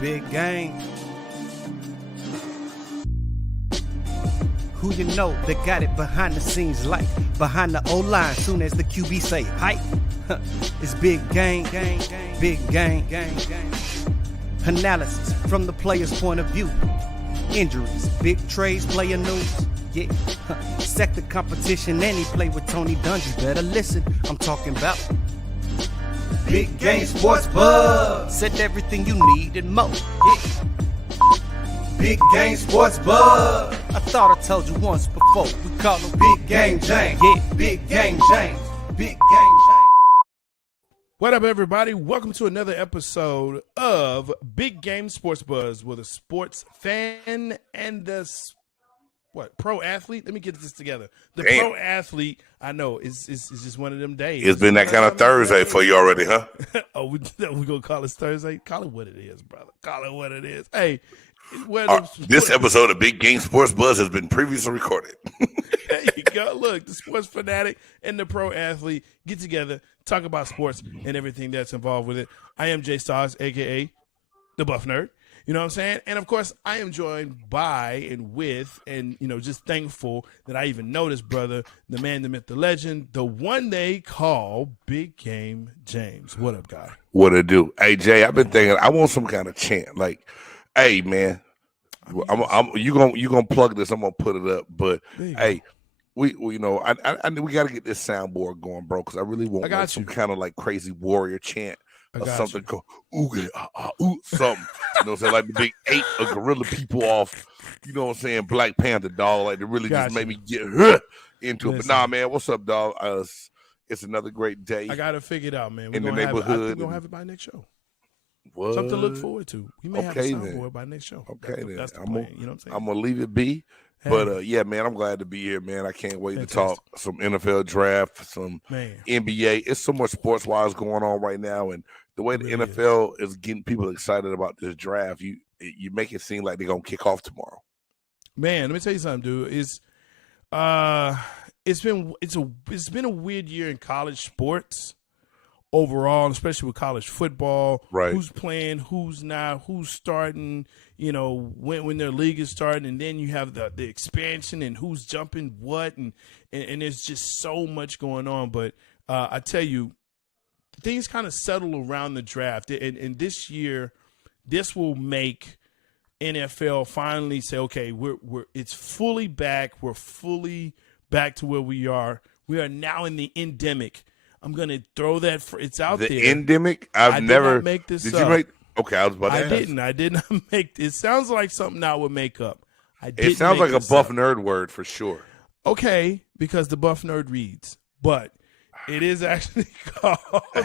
Big game. Who you know that got it behind the scenes like behind the O-line soon as the QB say hype. It's big game, big game. Analysis from the player's point of view. Injuries, big trades, player news. Yeah, sector competition, and he play with Tony Dungy. Better listen, I'm talking about Big Game Sports Buzz. Said everything you need and more. Yeah. Big Game Sports Buzz. I thought I told you once before. We call him Big Game James. Yeah, Big Game James. Big Game James. What up, everybody? Welcome to another episode of Big Game Sports Buzz with a sports fan and the pro athlete. Let me get this together. The pro athlete, I know, it's just one of them days. It's been that kind of Thursday for you already, huh? Oh, we gonna call it Thursday? Call it what it is, brother. Call it what it is. Hey, this episode of Big Game Sports Buzz has been previously recorded. There you go. Look, the sports fanatic and the pro athlete get together, talk about sports and everything that's involved with it. I am Jay Stars, a.k.a. the Buff Nerd. You know what I'm saying? And, of course, I am joined by and with and, just thankful that I even know this brother, the man, the myth, the legend, the one they call Big Game James. What up, guy? What it do? Hey, Jay, I've been thinking I want some kind of chant. Like, hey, man, you gonna plug this. I'm going to put it up. But, hey, we got to get this soundboard going, bro, because I really want some kind of, like, crazy warrior chant. Or something called something. You know what I'm saying? Like the big 8 of gorilla people off, you know what I'm saying? Black Panther, dog. Like, it really just made me get into it. But nah, man, what's up, dog? It's another great day. I got to figure it out, man. In the neighborhood. We're going to have it by next show. What? Something to look forward to. We may have a soundboard by next show. Okay, then. That's the plan. You know what I'm saying? I'm going to leave it be. Hey. But, yeah, man, I'm glad to be here, man. I can't wait to talk some NFL draft, some NBA. It's so much sports-wise going on right now, and the way the NFL is getting people excited about this draft, you make it seem like they're going to kick off tomorrow. Man, let me tell you something, dude. It's been a weird year in college sports overall, especially with college football. Right. Who's playing, who's not, who's starting, when their league is starting, and then you have the expansion and who's jumping what, and there's just so much going on. But I tell you, things kind of settle around the draft. And this year, this will make NFL finally say, okay, it's fully back. We're fully back to where we are. We are now in the endemic. I'm going to throw that it's out there. The endemic? I never did not make this did up. You make okay, I was about to ask. I did not make it. Sounds like something I would make up. It sounds like a Buff Nerd word for sure. Okay, because the Buff Nerd reads. But it is actually called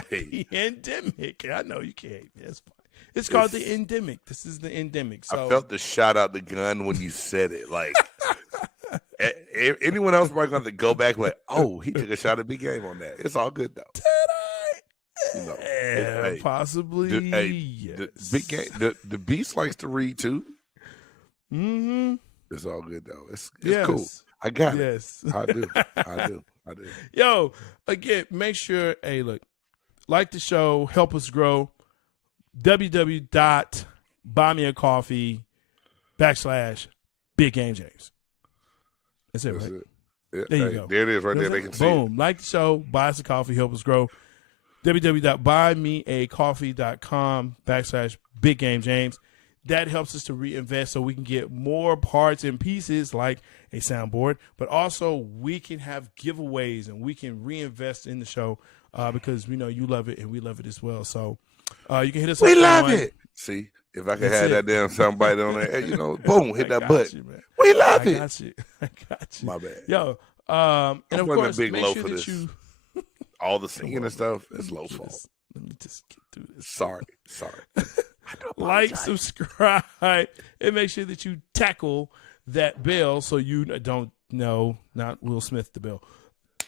the endemic. I know you can't. That's fine. It's called the endemic. This is the endemic. So I felt the shot out the gun when you said it. Like anyone else probably going to go back and like, oh, he took a shot at Big Game on that. It's all good though. Did I? Possibly. Yes. The Big Game. The Beast likes to read too. Mm-hmm. It's all good though. It's yes. Cool. I got it. Yes. I do. Yo, again, make sure, hey, look, like the show, help us grow. www.buymeacoffee.com/Big Game James. That's it, right? There you go. There it is right there. They can see it. Boom. Like the show, buy us a coffee, help us grow. www.buymeacoffee.com/Big Game James. That helps us to reinvest so we can get more parts and pieces like a soundboard, but also we can have giveaways and we can reinvest in the show because we know you love it and we love it as well. So you can hit us up. We love it. See, if I could have that damn somebody on there, boom, hit that button. We love it. I got you. My bad. Yo, and of course, big make low sure for that this. you all the singing and stuff is Low's fault. Let me just get through this. Sorry. Like, subscribe, and make sure that you tackle that bell so you don't know, not Will Smith the bell.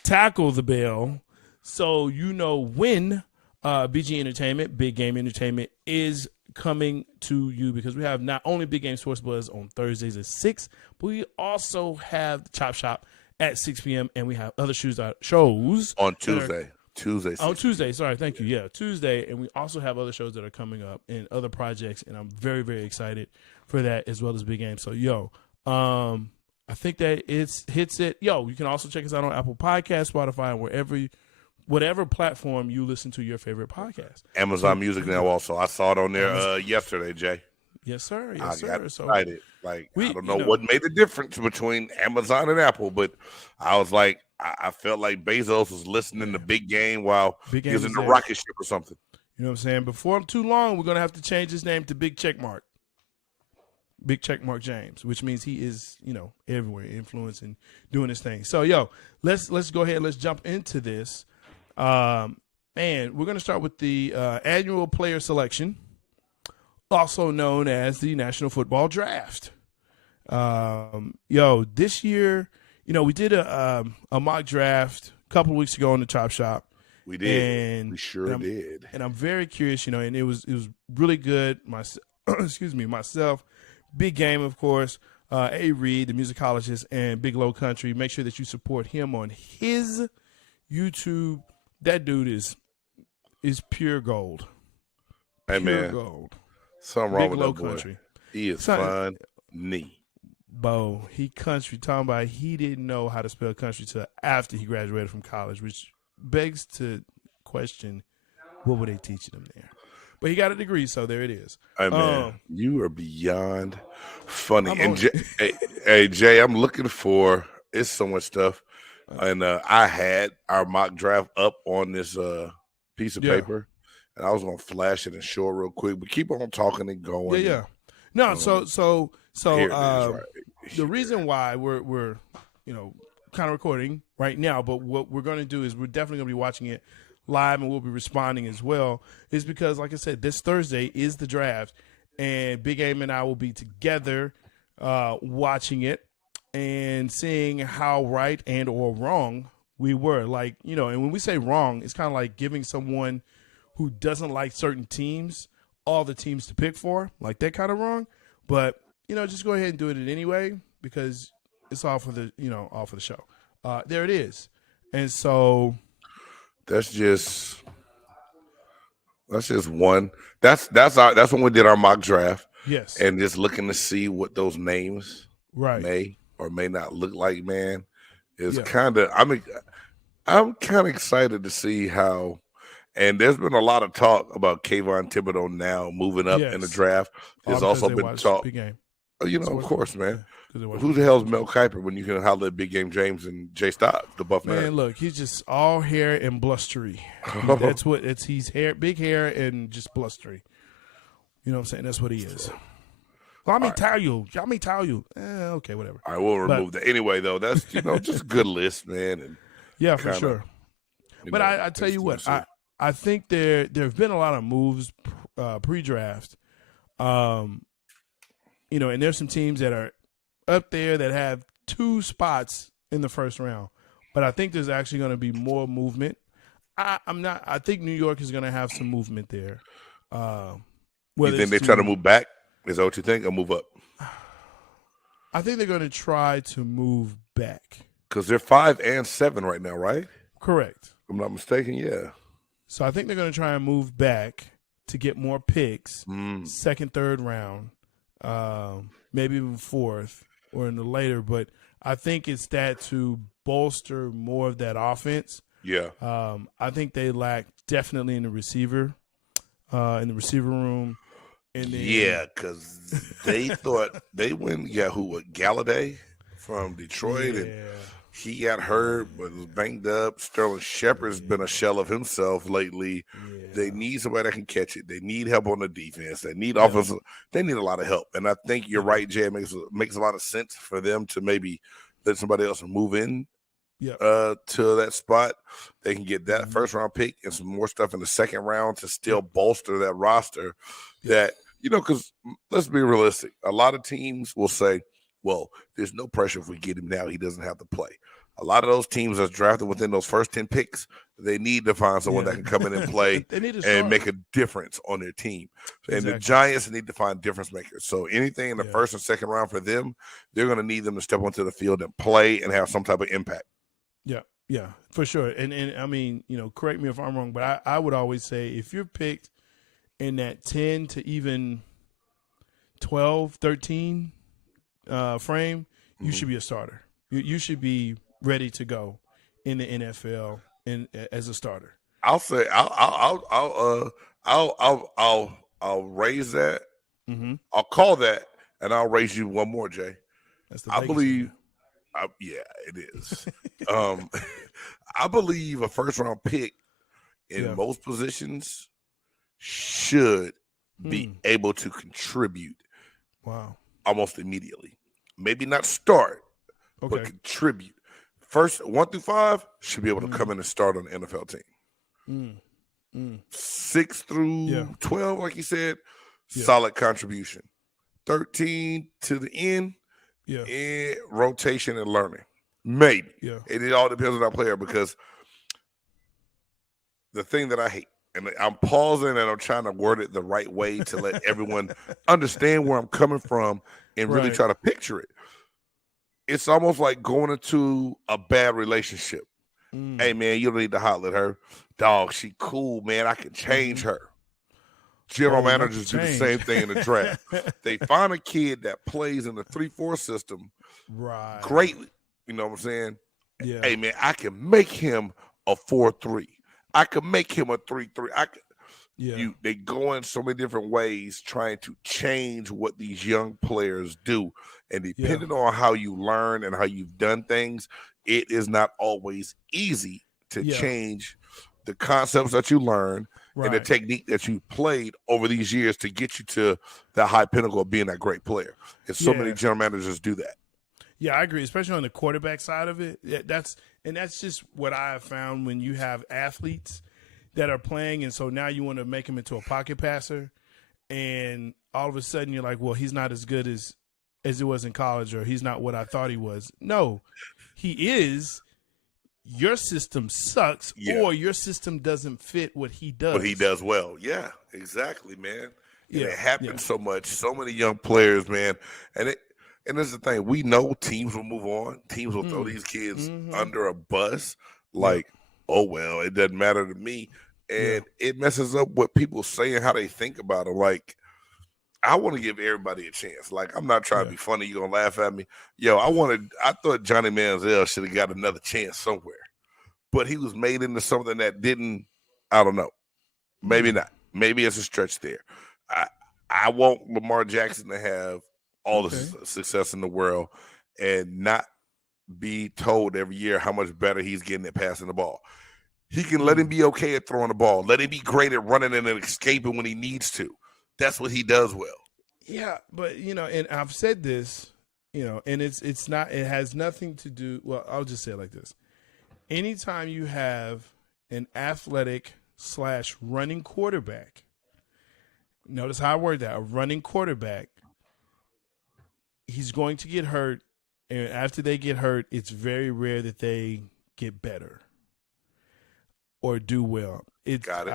Tackle the bell so you know when BG Entertainment, Big Game Entertainment, is coming to you, because we have not only Big Game Sports Buzz on Thursdays at 6, but we also have the Chop Shop at 6 p.m. and we have other shows on Tuesday. Tuesday. Oh, Tuesday. Sorry. Thank you. Yeah, Tuesday. And we also have other shows that are coming up and other projects. And I'm very, very excited for that as well as Big Game. So, I think that hits it. You can also check us out on Apple Podcasts, Spotify, and whatever platform you listen to your favorite podcast. Amazon Music now also. I saw it on there yesterday, Jay. Yes, sir. I Yes, got sir. excited. I don't know what made the difference between Amazon and Apple, but I was like, I felt like Bezos was listening to Big Game while he was in the rocket ship or something. You know what I'm saying? Before too long, we're going to have to change his name to Big Checkmark. Big Checkmark James, which means he is, everywhere, influencing, doing his thing. So, let's go ahead. Let's jump into this. We're going to start with the annual player selection, also known as the National Football Draft. This year, we did a mock draft a couple of weeks ago on the Chop Shop. We did. We sure did. And I'm very curious, and it was really good. Myself, Big Game, of course, A. Reed, the musicologist, and Big Low Country. Make sure that you support him on his YouTube. That dude is pure gold. Hey, pure gold. Something wrong Big with Low that boy. Country. He is funny. Bo, he country. Talking about he didn't know how to spell country till after he graduated from college, which begs to question what were they teaching him there. But he got a degree, so there it is. Hey, man, you are beyond funny. And Jay, I'm looking for – it's so much stuff. And I had our mock draft up on this piece of paper, and I was going to flash it and show it real quick. But keep on talking and going. Yeah. No, so right. The reason why we're kind of recording right now, but what we're going to do is we're definitely going to be watching it live, and we'll be responding as well, is because, like I said, this Thursday is the draft, and Big Game and I will be together watching it and seeing how right and or wrong we were. And when we say wrong, it's kind of like giving someone who doesn't like certain teams all the teams to pick for, like that kind of wrong. But, just go ahead and do it anyway, because it's all for the show. There it is. And so that's just one. That's when we did our mock draft. Yes. And just looking to see what those names may or may not look like, man, is kind of, I'm kind of excited to see how, and there's been a lot of talk about Kayvon Thibodeau now moving up in the draft. There's also been talk, of course, man. Who the hell's Mel Kiper when you can holler at Big Game James and Jay Stock, the Buff man? Man, look, he's just all hair and blustery. He's big hair and just blustery. You know what I'm saying? That's what he is. Well, tell you. Okay, whatever. I will remove that. Anyway, though, that's, just a good list, man. And for sure. But I tell you what, I think there have been a lot of moves pre-draft. And there's some teams that are up there that have 2 spots in the first round. But I think there's actually going to be more movement. I think New York is going to have some movement there. You think they're trying to move back? Is that what you think, or move up? I think they're going to try to move back. Because they're 5 and 7 right now, right? Correct. If I'm not mistaken, yeah. So I think they're going to try and move back to get more picks, second, third round, maybe even fourth or in the later. But I think it's that to bolster more of that offense. Yeah. I think they lack definitely in the receiver room. And then, because they thought they went, Galladay from Detroit, and he got hurt, but was banged up. Sterling Shepard's been a shell of himself lately. Yeah. They need somebody that can catch it. They need help on the defense. They need offensive. They need a lot of help. And I think you're right, Jay. It makes a lot of sense for them to maybe let somebody else move in to that spot. They can get that first round pick and some more stuff in the second round to still bolster that roster. That, because let's be realistic. A lot of teams will say, well, there's no pressure if we get him now. He doesn't have to play. A lot of those teams that's drafted within those first 10 picks, they need to find someone that can come in and play and make a difference on their team. Exactly. And the Giants need to find difference makers. So anything in the first and second round for them, they're going to need them to step onto the field and play and have some type of impact. Yeah. Yeah, for sure. And I mean, correct me if I'm wrong, but I would always say if you're picked in that 10 to even 12, 13 frame, you should be a starter. You should be ready to go in the NFL as a starter. I'll say I'll raise that. Mm-hmm. I'll call that, and I'll raise you one more, Jay. That's the I Vegas believe. Yeah, it is. I believe a first round pick in most positions should be able to contribute. Wow. Almost immediately. Maybe not start, but contribute. First 1 through 5 should be able to come in and start on the NFL team. 6 through 12, like you said, solid contribution. 13 to the end, rotation and learning. Maybe. Yeah. It all depends on that player, because the thing that I hate, and I'm pausing and I'm trying to word it the right way to let everyone understand where I'm coming from and really try to picture it. It's almost like going into a bad relationship. Hey, man, you don't need to holler at her. Dog, she cool, man. I can change her. General managers do the same thing in the draft. They find a kid that plays in the 3-4 system greatly. You know what I'm saying? Yeah. Hey, man, I can make him a 4-3. I could make him a 3-3. They go in so many different ways trying to change what these young players do. And depending on how you learn and how you've done things, it is not always easy to change the concepts that you learn and the technique that you played over these years to get you to that high pinnacle of being that great player. And so many general managers do that. Yeah, I agree, especially on the quarterback side of it. That's just what I have found when you have athletes that are playing, and so now you want to make him into a pocket passer, and all of a sudden you're like, well, he's not as good as he was in college, or he's not what I thought he was. No, he is. Your system sucks, or your system doesn't fit what he does. What he does well. Yeah, exactly, man. And it happens so much. So many young players, man. And this is the thing. We know teams will move on. Teams will throw these kids under a bus. Like, oh, well, it doesn't matter to me. And it messes up what people say and how they think about them. Like, I want to give everybody a chance. Like, I'm not trying to be funny. You're going to laugh at me. Yo, I thought Johnny Manziel should have got another chance somewhere. But he was made into something that didn't, I don't know. Maybe not. Maybe it's a stretch there. I want Lamar Jackson to have all the success in the world and not be told every year how much better he's getting at passing the ball. He can let him be okay at throwing the ball. Let him be great at running and escaping when he needs to. That's what he does well. Yeah, but, and I've said this, and it's not, it has nothing to do, well, I'll just say it like this. Anytime you have an athletic / running quarterback, notice how I word that, a running quarterback, he's going to get hurt, and after they get hurt, it's very rare that they get better or do well. Got it.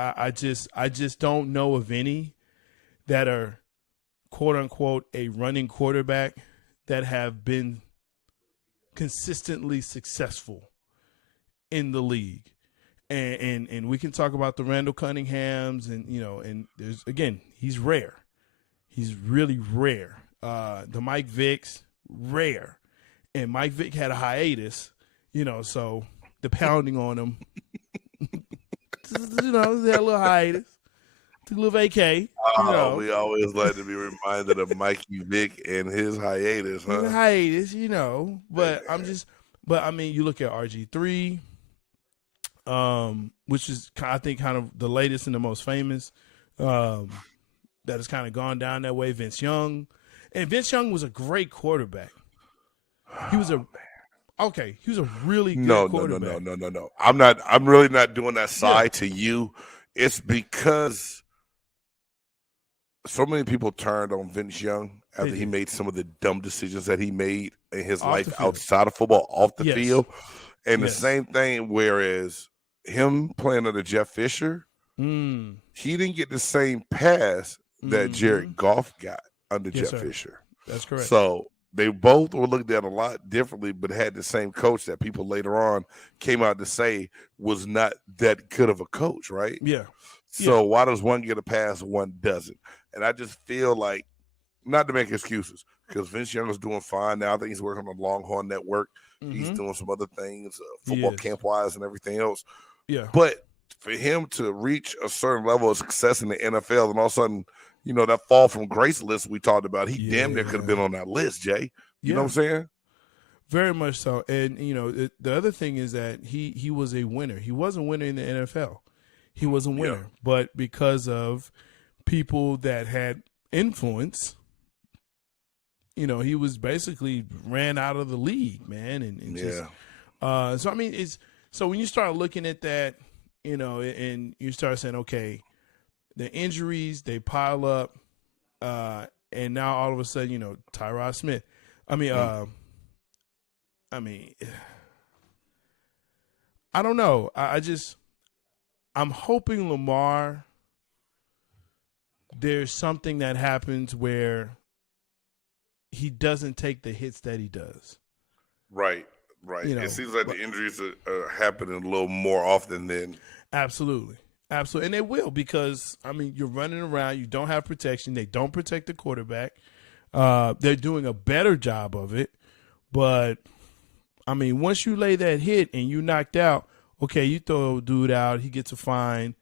I just don't know of any that are quote unquote a running quarterback that have been consistently successful in the league. And we can talk about the Randall Cunninghams and there's, again, he's rare. He's really rare. The Mike Vicks, rare. And Mike Vick had a hiatus, so the pounding on him, he had a little hiatus, took a little vacay. We always like to be reminded of Mikey Vick and his hiatus, huh? His hiatus, but I mean, you look at RG3, which is, I think, kind of the latest and the most famous, that has kind of gone down that way. Vince Young. And Vince Young was a great quarterback. He was a really good quarterback. No. I'm really not doing that side to you. It's because so many people turned on Vince Young after he made some of the dumb decisions that he made in his life outside of football, off the field. And the same thing, whereas him playing under Jeff Fisher, he didn't get the same pass that Jared Goff got under Jeff Fisher. That's correct. So they both were looked at a lot differently, but had the same coach that people later on came out to say was not that good of a coach, right? Yeah. So why does one get a pass and one doesn't? And I just feel like, not to make excuses, because Vince Young is doing fine now. I think he's working on the Longhorn Network. He's doing some other things, football camp-wise and everything else. Yeah. But for him to reach a certain level of success in the NFL and all of a sudden, that fall from grace list we talked about, he damn near could have been on that list, Jay. You know what I'm saying? Very much so. And, the other thing is that he was a winner. He was a winner in the NFL. He was a winner. But because of people that had influence, he was basically ran out of the league, man. And just, so, I mean, so when you start looking at that, and you start saying, okay, the injuries, they pile up, and now all of a sudden, Tyrod Smith. I don't know. I'm hoping Lamar, there's something that happens where he doesn't take the hits that he does. Right. It seems like the injuries are happening a little more often than. Absolutely. And they will, because, you're running around. You don't have protection. They don't protect the quarterback. They're doing a better job of it. But, once you lay that hit and you knocked out, okay, you throw a dude out, he gets a fine.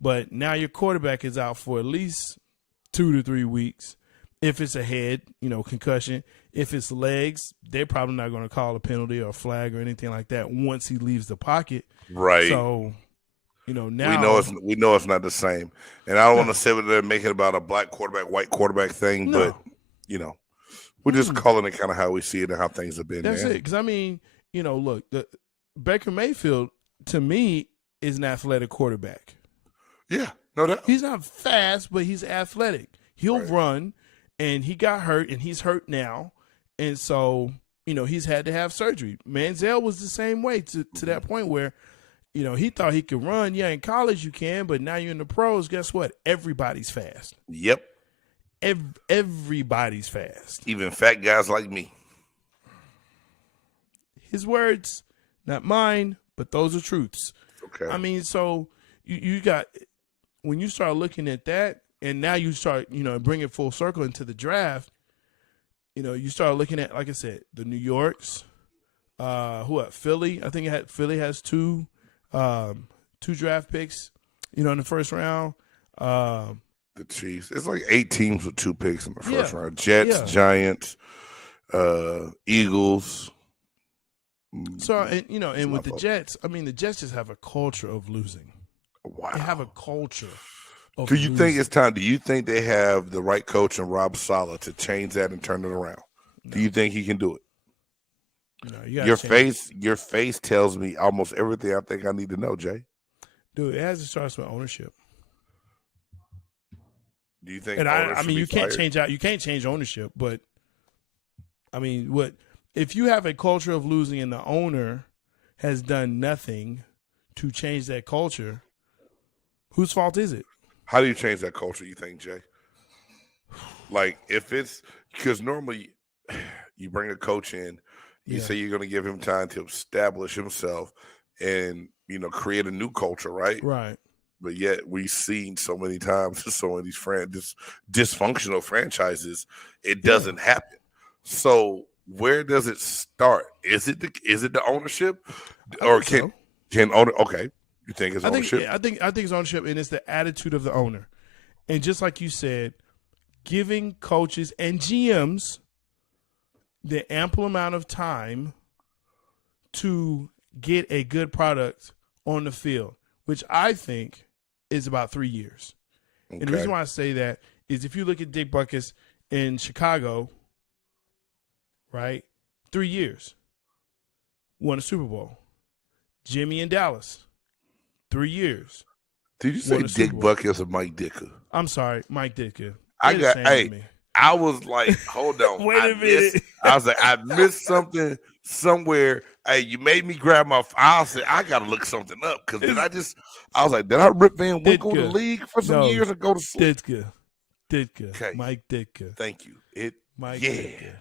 But now your quarterback is out for at least 2 to 3 weeks. If it's a head, concussion. If it's legs, they're probably not going to call a penalty or a flag or anything like that once he leaves the pocket. Right. So, now we know it's not the same. And I don't want to sit there and make it about a black quarterback, white quarterback thing, but we're just calling it kind of how we see it and how things have been. That's it. Because look, Baker Mayfield to me is an athletic quarterback. Yeah, no doubt. He's not fast, but he's athletic. He'll run, and he got hurt, and he's hurt now, and so he's had to have surgery. Manziel was the same way to that point where. He thought he could run. Yeah, in college you can, but now you're in the pros. Guess what? Everybody's fast. Yep. Everybody's fast. Even fat guys like me. His words, not mine, but those are truths. Okay. So you got, when you start looking at that, and now you start, bring it full circle into the draft, you start looking at, like I said, the New Yorks, Philly. I think Philly has two draft picks, in the first round. The Chiefs. It's like 8 teams with 2 picks in the first round. Jets, Giants, Eagles. So, and with the Jets, the Jets just have a culture of losing. Wow. They have a culture of Do you losing. think it's time? Do you think they have the right coach in Rob Saleh to change that and turn it around? No. Do you think he can do it? No, your face tells me almost everything I think I need to know, Jay. Dude, it has to start with ownership. Do you think? And you can't change ownership, but what if you have a culture of losing and the owner has done nothing to change that culture? Whose fault is it? How do you change that culture, you think, Jay? Like, if it's because normally you bring a coach in. You say you're going to give him time to establish himself and, create a new culture, right? Right. But yet we've seen so many times in so many of these dysfunctional franchises, it doesn't happen. So where does it start? Is it the ownership, or can owner? Okay, you think it's ownership? I think it's ownership, and it's the attitude of the owner. And just like you said, giving coaches and GMs the ample amount of time to get a good product on the field, which I think is about 3 years. Okay. And the reason why I say that is if you look at Dick Butkus in Chicago, right, 3 years, won a Super Bowl. Jimmy in Dallas, 3 years. Did you say Dick Butkus or Mike Ditka? I'm sorry, Mike Ditka. I was like, hold on. Wait a minute. I was like, I missed something somewhere. Hey, you made me grab my phone. I said, I got to look something up. Because I was like, did I rip Van Winkle the league for some years and go to sleep? Ditka. Okay. Mike Ditka. Thank you. Ditka.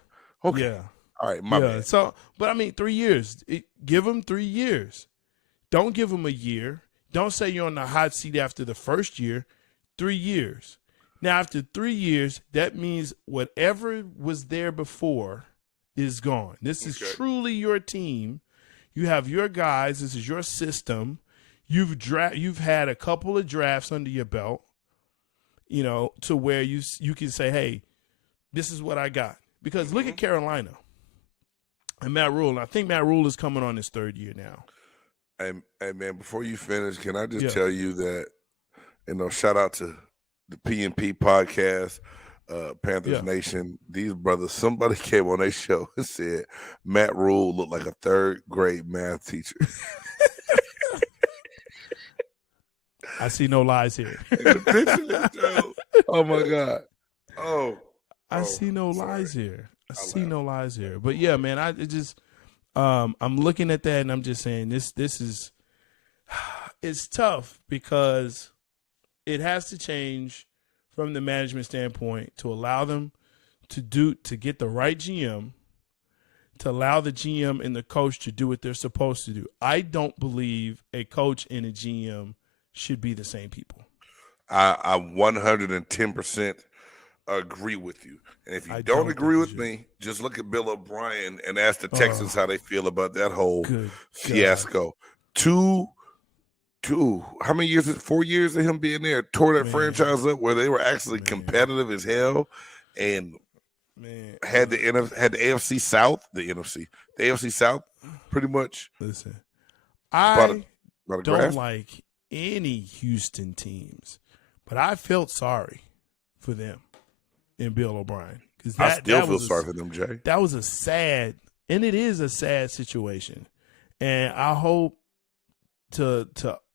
Okay. Yeah. All right, my bad. So, but I mean, 3 years. Give him 3 years. Don't give him a year. Don't say you're on the hot seat after the first year. 3 years. Now, after 3 years, that means whatever was there before is gone. This is truly your team. You have your guys. This is your system. You've had a couple of drafts under your belt, you know, to where you can say, hey, this is what I got. Because look at Carolina and Matt Rule. And I think Matt Rule is coming on his 3rd year now. Hey, man, before you finish, can I just tell you that, you know, shout out to the PNP podcast, Panthers Nation. These brothers, somebody came on their show and said Matt Rule looked like a 3rd grade math teacher. I see no lies here. Oh my God. I see no lies here. I see no lies here. But yeah, man, I'm looking at that and I'm just saying this is it's tough because it has to change from the management standpoint to allow them to get the right GM, to allow the GM and the coach to do what they're supposed to do. I don't believe a coach and a GM should be the same people. I 110% agree with you. And if you don't agree with me, just look at Bill O'Brien and ask the Texans how they feel about that whole fiasco. How many years? 4 years of him being there, tore that franchise up where they were actually competitive as hell, and had the AFC South, the AFC South, pretty much. Listen, I don't like any Houston teams, but I felt sorry for them and Bill O'Brien, because I still feel sorry for them, Jay. That was a sad, and it is a sad situation, and I hope to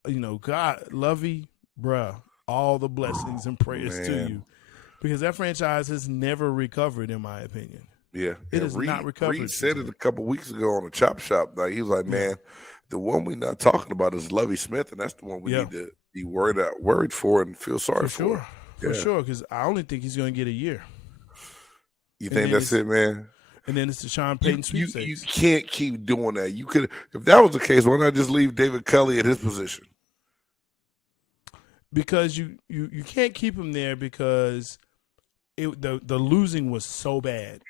you know, God, Lovey, bruh, all the blessings and prayers to you, because that franchise has never recovered, in my opinion. Yeah, it has not recovered. Reed said it a couple weeks ago on the Chop Shop. Like, he was like, man, the one we're not talking about is Lovey Smith, and that's the one we need to be worried for and feel sorry for. For sure, because I only think he's going to get a year. You think that's it, man? And then it's the Sean Payton sweepstakes. You can't keep doing that. You could, if that was the case, why not just leave David Culley at his position? Because you can't keep him there because the losing was so bad.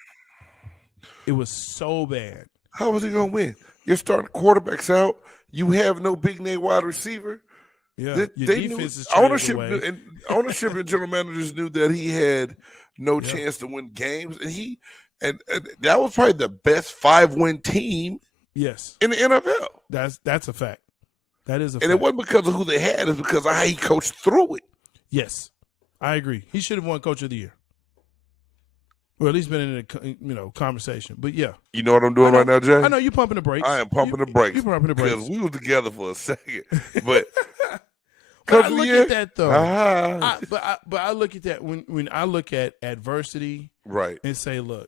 It was so bad. How was he going to win? You're starting quarterbacks out. You have no big name wide receiver. Yeah, they knew ownership and general managers knew that he had no chance to win games, and that was probably the best 5-win team. Yes, in the NFL. That's a fact. That is a fact. And it wasn't because of who they had; it's because of how he coached through it. Yes, I agree. He should have won Coach of the Year, or at least been in a conversation. But yeah, you know what I'm doing right now, Jay? I know you pumping the brakes. I am pumping the brakes. You pumping the brakes because we were together for a second, but. But I look at that though. But I look at that when I look at adversity, right, and say, look,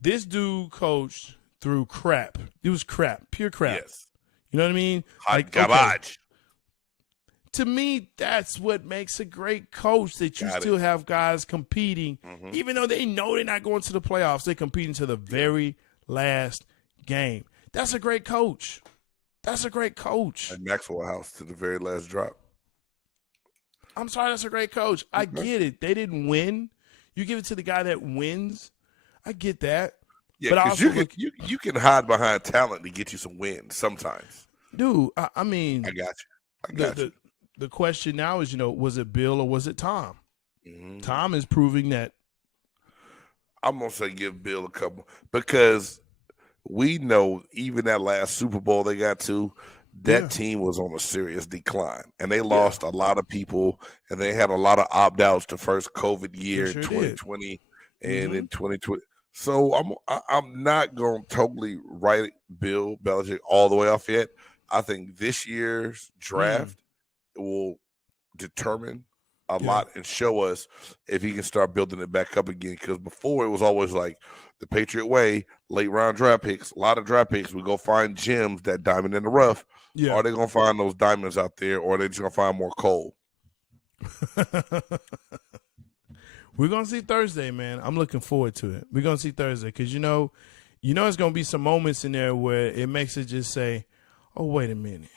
this dude coached through crap. It was crap, pure crap. Yes. You know what I mean? Like garbage. Okay. To me, that's what makes a great coach. That you still have guys competing, even though they know they're not going to the playoffs. They're competing to the very last game. That's a great coach. That's a great coach. And Maxwell House to the very last drop. I'm sorry, that's a great coach. I get it. They didn't win. You give it to the guy that wins. I get that. Yeah, because you can hide behind talent to get you some wins sometimes. Dude, I mean. I got you. The question now is, was it Bill or was it Tom? Mm-hmm. Tom is proving that. I'm going to say give Bill a couple, because we know even that last Super Bowl they got to, that team was on a serious decline, and they lost a lot of people, and they had a lot of opt-outs the first COVID year in 2020 and in 2020. So I'm not going to totally write Bill Belichick all the way off yet. I think this year's draft will determine a lot and show us if he can start building it back up again, because before it was always like the Patriot way, late round draft picks, a lot of draft picks. We go find gems, that diamond in the rough. Yeah. Are they going to find those diamonds out there, or are they just going to find more coal? We're gonna see Thursday, man. I'm looking forward to it. We're gonna see Thursday because you know, it's gonna be some moments in there where it makes it just say, "Oh, wait a minute,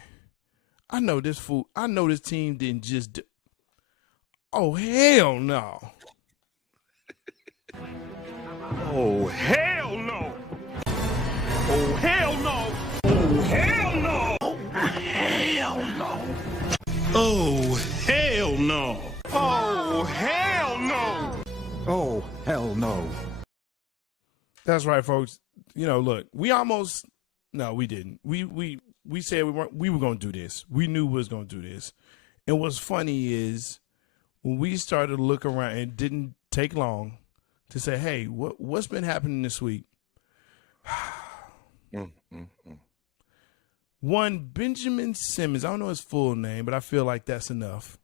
I know this fool. I know this team didn't just. Oh hell no! Oh, hell no! Oh, hell no! Oh, hell no! Oh, hell no! Oh, hell no! Oh, hell no! Oh, hell no. That's right, folks. Look, we almost no, we didn't. We said we were gonna do this. We knew we was gonna do this. And what's funny is when we started to look around, it didn't take long to say, "Hey, what's been happening this week?" One Benjamin Simmons. I don't know his full name, but I feel like that's enough.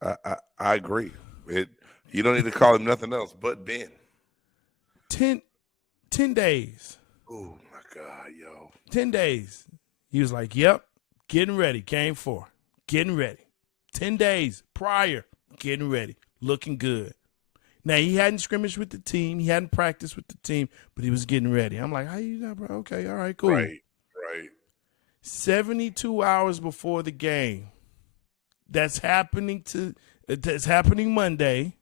I agree. You don't need to call him nothing else but Ben. 10 days. Oh my God, yo. 10 days. He was like, "Yep, getting ready. Game 4. Getting ready. 10 days prior, getting ready. Looking good." Now, he hadn't scrimmaged with the team. He hadn't practiced with the team, but he was getting ready. I'm like, "How you know, bro? Okay, all right, cool." Right. 72 hours before the game. That's happening Monday.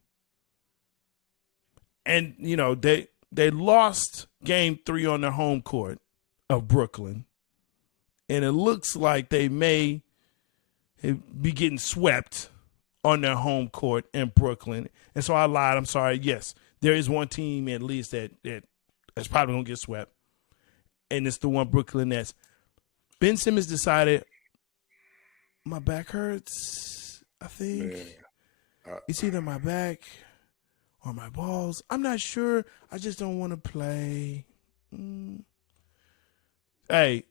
And, they lost game 3 on their home court of Brooklyn. And it looks like they may be getting swept on their home court in Brooklyn. And so I lied. I'm sorry. Yes, there is one team at least that's probably going to get swept. And it's the one Brooklyn Nets. Ben Simmons decided, my back hurts, I think. It's either my back or my balls. I'm not sure. I just don't want to play. Hey,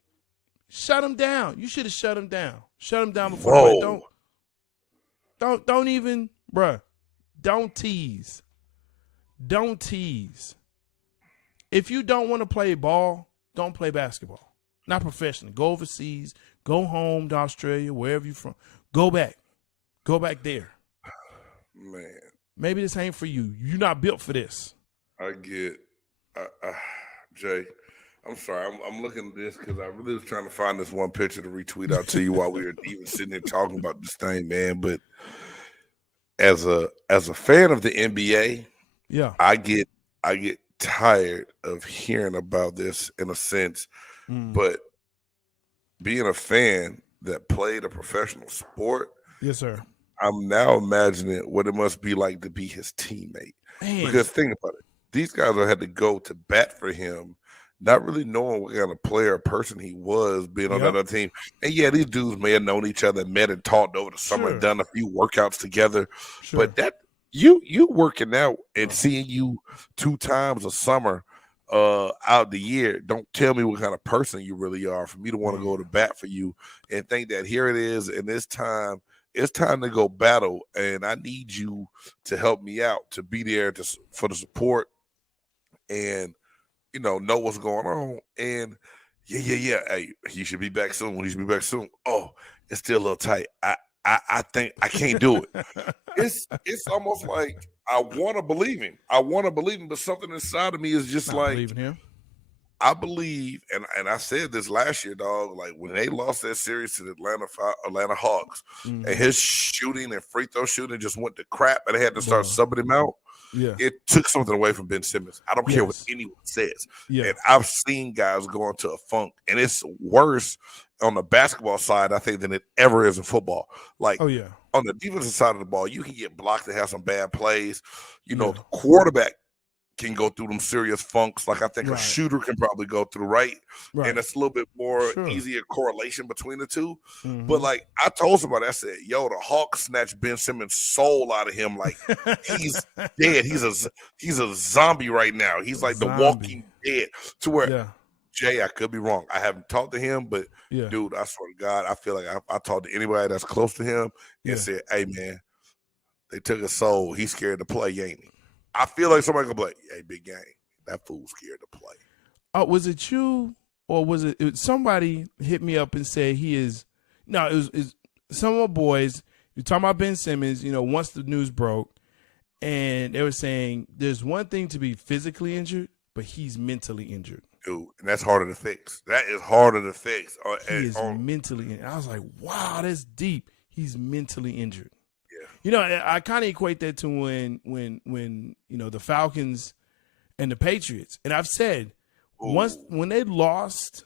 shut him down. You should have shut him down. Shut him down before. Whoa. Don't even, bruh. Don't tease. Don't tease. If you don't want to play ball, don't play basketball. Not professionally. Go overseas. Go home to Australia, wherever you're from. Go back. Go back there. Man. Maybe this ain't for you. You're not built for this. I get Jay, I'm sorry. I'm looking at this because I really was trying to find this one picture to retweet out to you while we were even sitting there talking about this thing, man. But as a fan of the NBA, yeah, I get tired of hearing about this in a sense. But being a fan that played a professional sport, yes, sir. I'm now imagining what it must be like to be his teammate. Man. Because think about it. These guys had to go to bat for him, not really knowing what kind of player or person he was being on that other team. And yeah, these dudes may have known each other, met and talked over the summer, and done a few workouts together. Sure. But that you working out and seeing you 2 times a summer out the year, don't tell me what kind of person you really are for me to want to go to bat for you and think that here it is and it's time to go battle and I need you to help me out, to be there for the support and know what's going on. And yeah. Hey, he should be back soon. He should be back soon. Oh, it's still a little tight. I think I can't do it. It's almost like I want to believe him. But something inside of me is just like, believing him. I believe, and I said this last year, dog. Like when they lost that series to the Atlanta Hawks, and his shooting and free throw shooting just went to crap, and they had to start subbing him out. Yeah, it took something away from Ben Simmons. I don't care what anyone says. Yeah, and I've seen guys go into a funk, and it's worse on the basketball side, I think, than it ever is in football. Like, on the defensive side of the ball, you can get blocked and have some bad plays. The quarterback can go through them serious funks. Like I think a shooter can probably go through, right? And it's a little bit more easier correlation between the two. But like I told somebody, I said, yo, the Hawks snatched Ben Simmons' soul out of him. Like he's dead. He's a zombie right now. He's like the Walking Dead. To where Jay, I could be wrong. I haven't talked to him, but dude, I swear to God, I feel like I talked to anybody that's close to him and said, hey man, they took his soul. He's scared to play, ain't he? I feel like somebody could be like, hey, big game, that fool's scared to play. Was it you or was it somebody hit me up and said he is – no, it was some of my boys. You're talking about Ben Simmons, once the news broke, and they were saying there's one thing to be physically injured, but he's mentally injured. Dude, and that's harder to fix. That is harder to fix. He is mentally injured. I was like, wow, that's deep. He's mentally injured. Yeah. You know, I kind of equate that to when you know, the Falcons and the Patriots. And I've said when they lost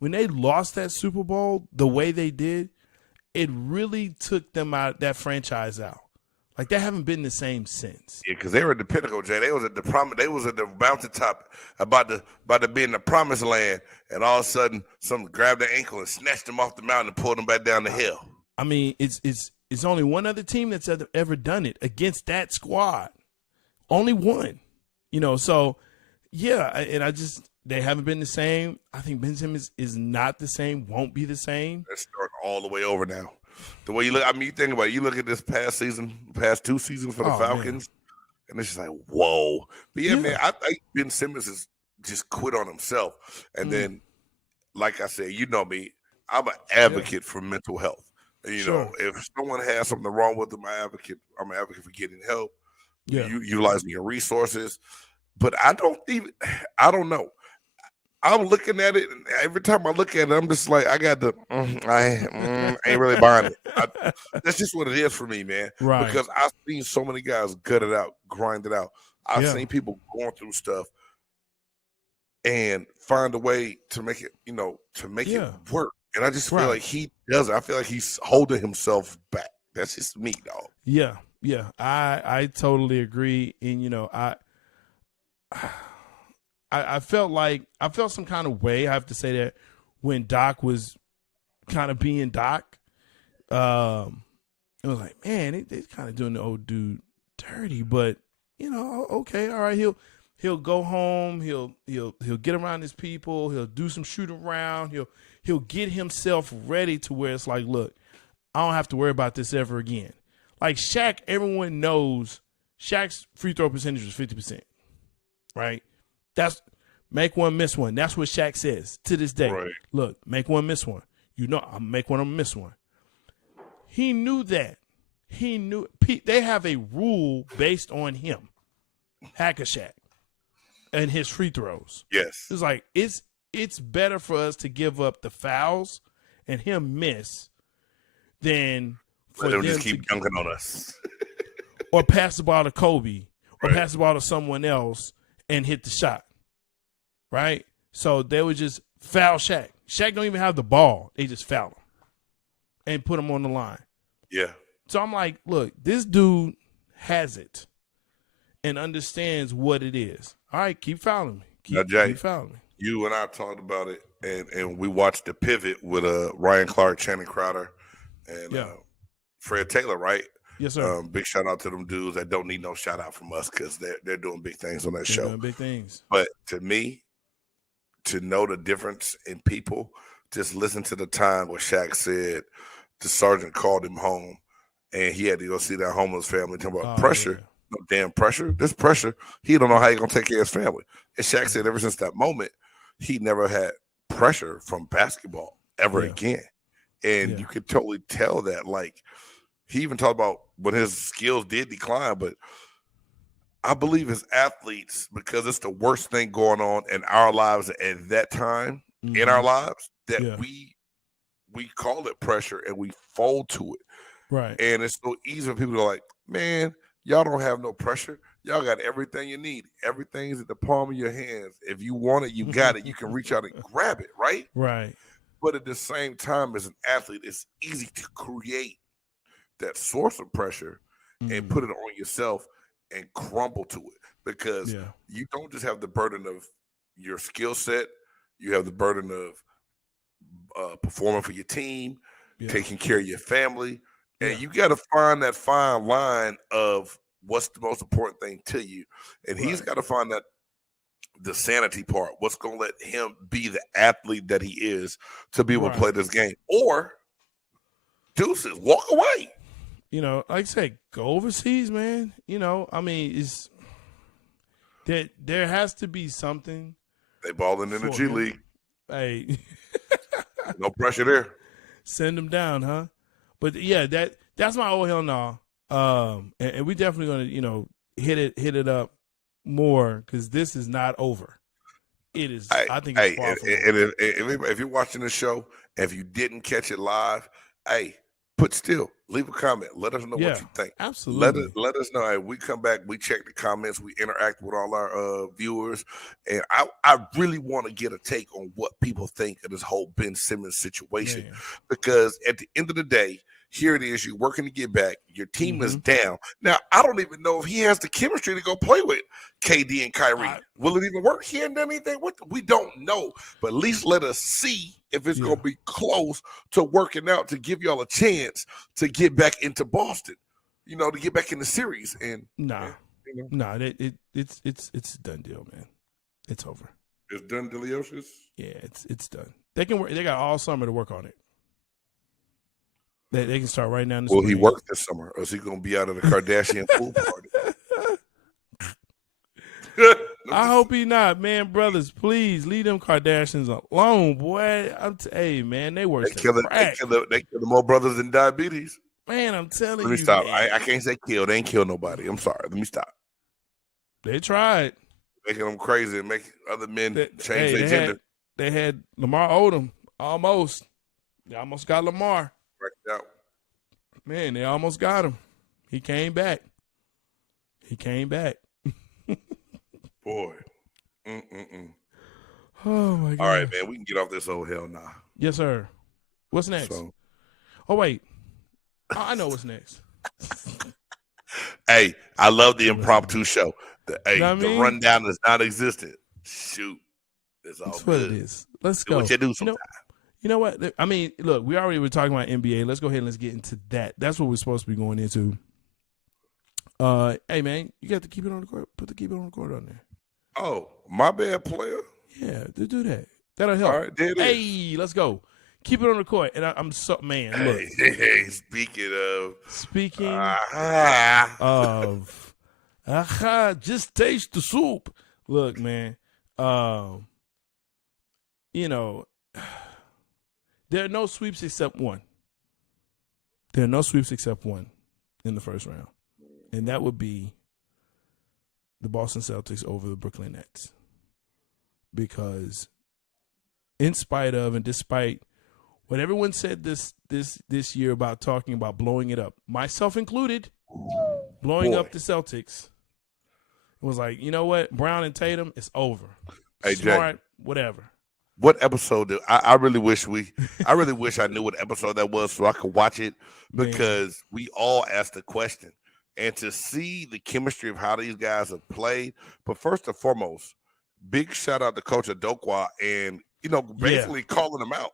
that Super Bowl the way they did, it really took them out, that franchise out. Like, they haven't been the same since. Yeah, because they were at the pinnacle, Jay. They was at the mountaintop, about to be in the promised land, and all of a sudden, someone grabbed their ankle and snatched them off the mountain and pulled them back down the hill. I mean, it's only one other team that's ever done it against that squad. Only one. You know, so yeah, and they haven't been the same. I think Ben Simmons is not the same, won't be the same. They're starting all the way over now. The way you look, I mean, you think about it, you look at this past two seasons for the Falcons, and it's just like, whoa. But yeah, man, I think Ben Simmons has just quit on himself. And then, like I said, you know me, I'm an advocate for mental health. You know, if someone has something wrong with them, I'm an advocate for getting help, utilizing your resources. But I don't know. I'm looking at it, and every time I look at it, I'm just like, I got the, I ain't really buying it. That's just what it is for me, man. Right. Because I've seen so many guys gut it out, grind it out. I've seen people going through stuff and find a way to make it, it work. And I just feel like he doesn't. I feel like he's holding himself back. That's just me, dog. Yeah. I totally agree. And, I felt some kind of way, I have to say, that when Doc was kind of being Doc. It was like, man, they kind of doing the old dude dirty, but okay, all right, he'll go home, he'll get around his people, he'll do some shoot around, he'll get himself ready to where it's like, look, I don't have to worry about this ever again. Like Shaq, everyone knows Shaq's free throw percentage was 50%, right? That's make one, miss one. That's what Shaq says to this day. Right. Look, make one, miss one. I'll make one, I'll miss one. He knew that. He knew they have a rule based on him, Hack-a-Shaq, and his free throws. Yes. It's like it's better for us to give up the fouls and him miss than for them just keep dunking on us. or pass the ball to Kobe or Right. pass the ball to someone else and hit the shot. Right? So they would just foul Shaq. Shaq don't even have the ball. They just foul him and put him on the line. Yeah. So I'm like, look, this dude has it and understands what it is. All right, keep fouling me. Now, Jay, keep fouling me. You and I talked about it, and we watched the pivot with Ryan Clark, Channing Crowder, and Fred Taylor, right? Yes, sir. Big shout out to them dudes that don't need no shout out from us because they're doing big things on that They're show. doing big things. But to me, to know the difference in people, just listen to the time where Shaq said the sergeant called him home and he had to go see that homeless family. Talking about pressure. Yeah. No damn pressure. This pressure, he don't know how he's going to take care of his family. And Shaq said ever since that moment, he never had pressure from basketball ever again. And you could totally tell that. Like, he even talked about when his skills did decline, but I believe as athletes, because it's the worst thing going on in our lives at that time in our lives, that we call it pressure and we fold to it. Right. And it's so easy for people to like, man, y'all don't have no pressure. Y'all got everything you need. Everything's at the palm of your hands. If you want it, you got it. You can reach out and grab it, right? Right. But at the same time, as an athlete, it's easy to create that source of pressure and put it on yourself and crumble to it, because you don't just have the burden of your skill set. You have the burden of performing for your team, taking care of your family. And you got to find that fine line of what's the most important thing to you. And he's got to find that the sanity part, what's going to let him be the athlete that he is to be able to play this game. Or deuces, walk away. Like I say, go overseas, man. I mean, it's there has to be something. They balling in the G League. Hey. No pressure there. Send them down, huh? But yeah, that's my oh hell no. And we definitely going to, hit it up more because this is not over. It is. I think it's far from over. If you're watching the show, and if you didn't catch it live, put still, leave a comment. Let us know what you think. Absolutely. Let us know. Hey, we come back, we check the comments, we interact with all our viewers, and I really want to get a take on what people think of this whole Ben Simmons situation, because at the end of the day, here it is. You're working to get back. Your team is down. Now, I don't even know if he has the chemistry to go play with KD and Kyrie. Will it even work? He hasn't done anything with them. We don't know. But at least let us see if it's going to be close to working out to give y'all a chance to get back into Boston, to get back in the series. And it's a done deal, man. It's over. It's done, Deliosis? Yeah, it's done. They can work. They got all summer to work on it. They can start right now. Will he work this summer, or is he going to be out of the Kardashian pool party? I hope he not, man. Brothers, please leave them Kardashians alone, boy. Hey, man, they work. They kill more brothers than diabetes. Man, I'm telling you. Let me stop. I can't say kill. They ain't kill nobody. I'm sorry. Let me stop. They tried making them crazy and making other men change their gender. They had Lamar Odom almost. They almost got Lamar. Out. Man, they almost got him. He came back. Boy. Oh, my God. All right, man. We can get off this old hell now. Yes, sir. What's next? Oh, wait. I know what's next. Hey, I love the impromptu show. The rundown is not existent. Shoot. It's all That's good. what it is. Let's go. What you do sometimes. You know what? I mean, look, we already were talking about NBA. Let's go ahead and let's get into that. That's what we're supposed to be going into. Hey, man, you got to keep it on the court. Keep it on the court on there. Oh, my bad, player. Yeah, do that. That'll help. All right, there it is. Hey, let's go. Keep it on the court. And I'm so, man, look. Hey, speaking of, just taste the soup. Look, man, there are no sweeps except one. There are no sweeps except one in the first round. And that would be the Boston Celtics over the Brooklyn Nets. Because in spite of and despite what everyone said this year about talking about blowing it up, myself included, blowing up the Celtics, it was like, you know what? Brown and Tatum, it's over. Hey, Smart, Jay, whatever. What episode I really wish I knew what episode that was so I could watch it, because we all asked the question, and to see the chemistry of how these guys have played. But first and foremost, big shout out to Coach Adokwa and basically calling them out.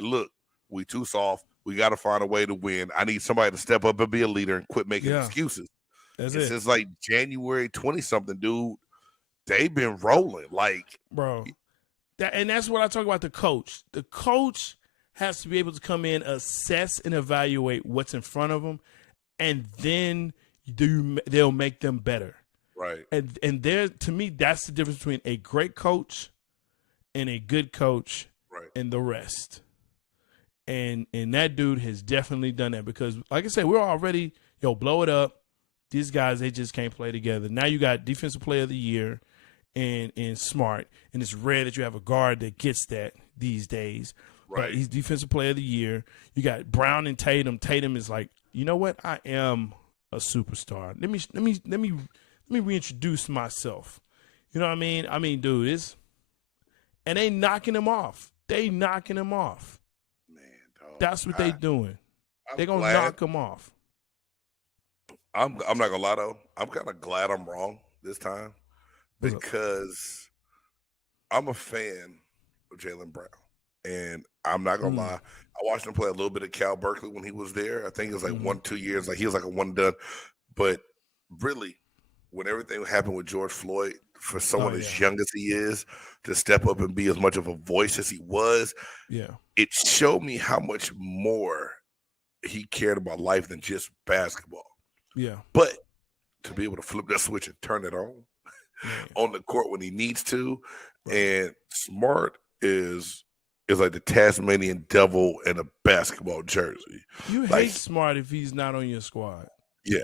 Look, we too soft. We got to find a way to win. I need somebody to step up and be a leader and quit making excuses. That's it. Since like January 20-something, dude, they've been rolling bro. And that's what I talk about the coach. The coach has to be able to come in, assess, and evaluate what's in front of them, and then they'll make them better. Right. And there, to me, that's the difference between a great coach and a good coach and the rest. And that dude has definitely done that because, like I said, we're already, blow it up. These guys, they just can't play together. Now you got Defensive Player of the Year and Smart, and it's rare that you have a guard that gets that these days. Right. But he's Defensive Player of the Year. You got Brown and Tatum. Tatum is like, you know what? I am a superstar. Let me reintroduce myself. You know what I mean? I mean, dude, and they knocking him off. Man, dog. That's what they doing. They're gonna knock him off. I'm not gonna lie though. I'm kind of glad I'm wrong this time because I'm a fan of Jaylen Brown, and I'm not gonna lie. I watched him play a little bit at Cal Berkeley when he was there. I think it was like 1-2 years. Like he was like a one and done. But really, when everything happened with George Floyd, for someone as young as he is to step up and be as much of a voice as he was, it showed me how much more he cared about life than just basketball. Yeah. But to be able to flip that switch and turn it on the court when he needs to, and Smart is like the Tasmanian devil in a basketball jersey. You hate Smart if he's not on your squad. Yeah.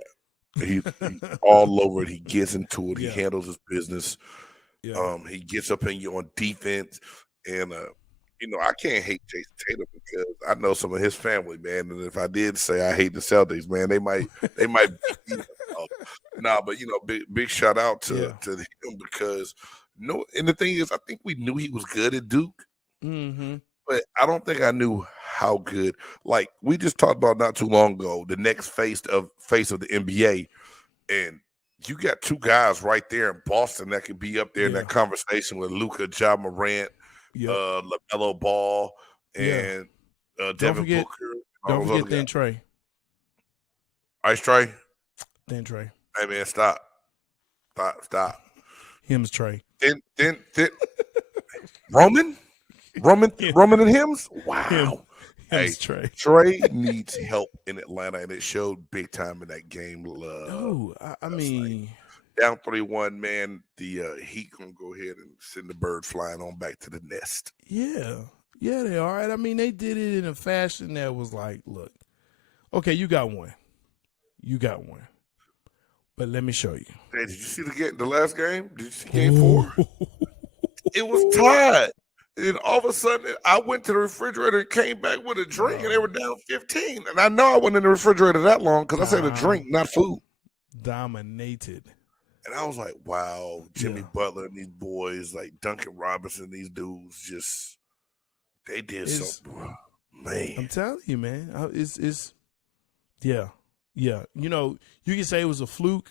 He's all over it. He gets into it. He Yeah. handles his business. Yeah. He gets up in you on defense. And, I can't hate Jason Tatum because I know some of his family, man. And if I did say I hate the Celtics, man, they might. Nah, but big shout out to him because and the thing is, I think we knew he was good at Duke, but I don't think I knew how good. Like we just talked about not too long ago, the next face of the NBA, and you got two guys right there in Boston that could be up there in that conversation with Luka, Ja Morant, LaMelo Ball, and Devin Booker. Don't forget then Trey. Ice Trey. Then Trey. Hey man, stop. Him's Trey. Then Roman and Hims. Wow. Him's Trey. Trey needs help in Atlanta, and it showed big time in that game. I mean, down 3-1, man. The Heat gonna go ahead and send the bird flying on back to the nest. Yeah, they are. And I mean, they did it in a fashion that was like, look, okay, you got one, but let me show you. Hey, did you see the last game? Did you see game 4? It was tied. And all of a sudden, I went to the refrigerator and came back with a drink, and they were down 15. And I know I wasn't in the refrigerator that long because I said a drink, not food. Dominated. And I was like, wow, Jimmy Butler and these boys, like Duncan Robinson, these dudes they did something. Man. I'm telling you, man. Yeah. You can say it was a fluke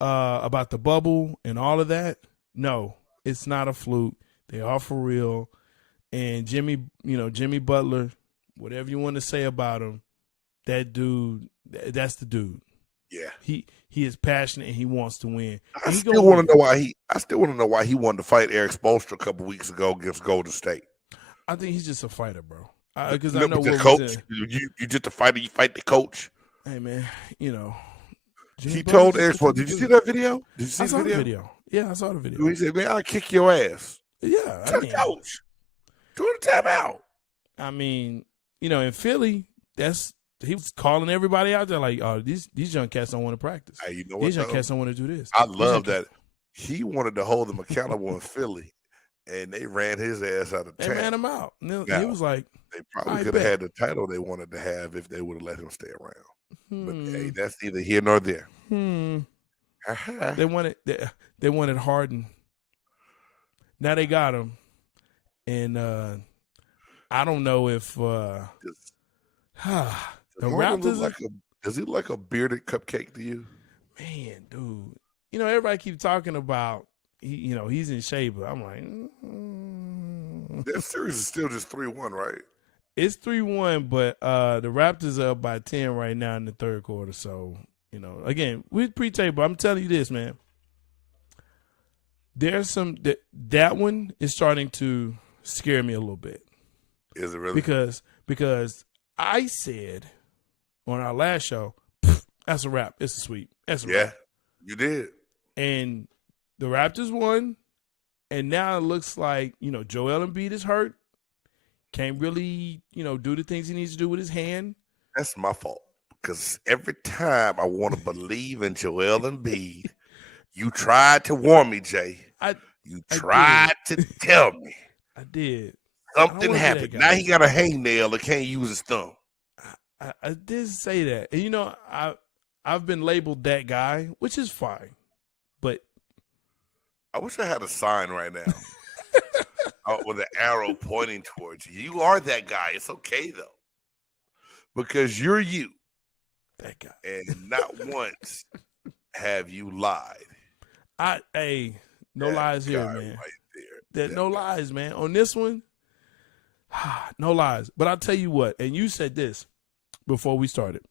about the bubble and all of that. No, it's not a fluke. They are for real. And Jimmy Butler, whatever you want to say about him, that dude, that's the dude. Yeah. He is passionate and he wants to win. I still want to know why he wanted to fight Eric Spoelstra a couple weeks ago against Golden State. I think he's just a fighter, bro. Because I know the coach. You just a fighter. You fight the coach. Hey man, he told Eric Spoelstra. Did you see that video? Did you see the video? Yeah, I saw the video. He said, "Man, I'll kick your ass." Yeah, Tell the coach. Do the timeout. I mean, in Philly, he was calling everybody out there like, "Oh, these young cats don't want to practice. Hey, you know what? These young cats don't want to do this." I love that. He wanted to hold them accountable in Philly, and they ran his ass out of town. They ran him out. He was like, they probably could have had the title they wanted to have if they would have let him stay around. But hey, that's neither here nor there. They wanted Harden. Now they got him, and I don't know if the Raptors. Does he look like a bearded cupcake to you? Man, dude, everybody keeps talking about he's in shape, but I'm like, that series is still just 3-1, right? It's 3-1, but the Raptors are up by 10 right now in the third quarter. So again, we're pre-tape, I'm telling you this, man. There's some that one is starting to scare me a little bit. Is it really? Because I said on our last show, that's a wrap. It's a sweep. That's a wrap. You did. And the Raptors won, and now it looks like Joel Embiid is hurt. Can't really do the things he needs to do with his hand. That's my fault because every time I want to believe in Joel Embiid. You tried to warn me, Jay. You tried to tell me. I did. Something happened. Now he got a hangnail and can't use his thumb. I did say that. And I've been labeled that guy, which is fine. But I wish I had a sign right now with an arrow pointing towards you. You are that guy. It's okay, though. Because you're you. That guy. And not once have you lied. No lies here, man. Right no lies, man. On this one, no lies. But I'll tell you what, and you said this before we started.